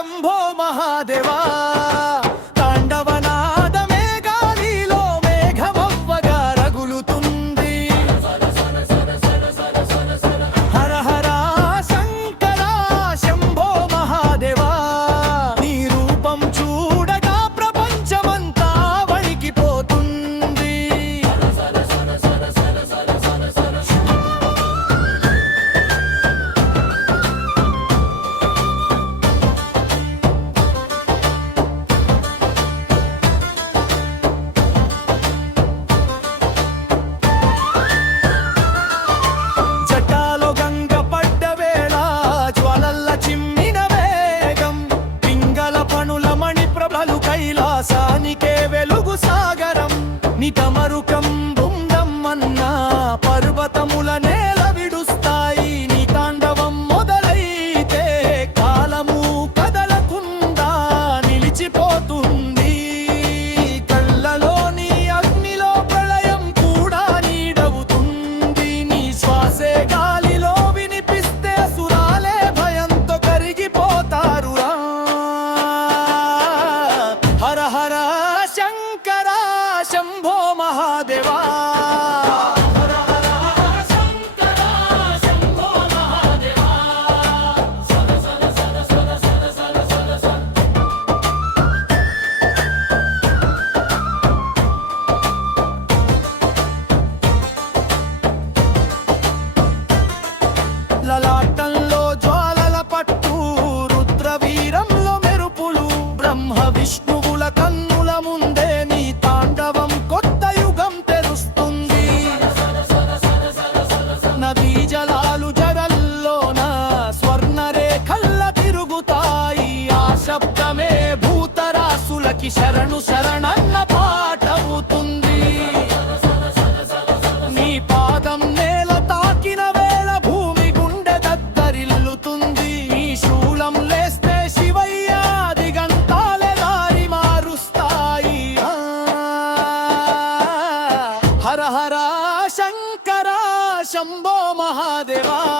शंभो महादेवा। అలలాటంలో జ్వాలల పట్టు రుద్రవీరంలో మెరుపులు బ్రహ్మ విష్ణువుల కన్నుల ముందే నీ తాండవం కొత్త యుగం తెరుస్తుంది. నదీ జలాలు జరల్లోన స్వర్ణరేఖల్ల తిరుగుతాయి ఆ శబ్దమే భూతరాసులకి శరణు శరణ des rats.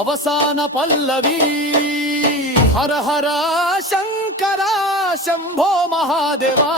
అవసాన పల్లవి. హర హర శంకర శంభో మహాదేవా.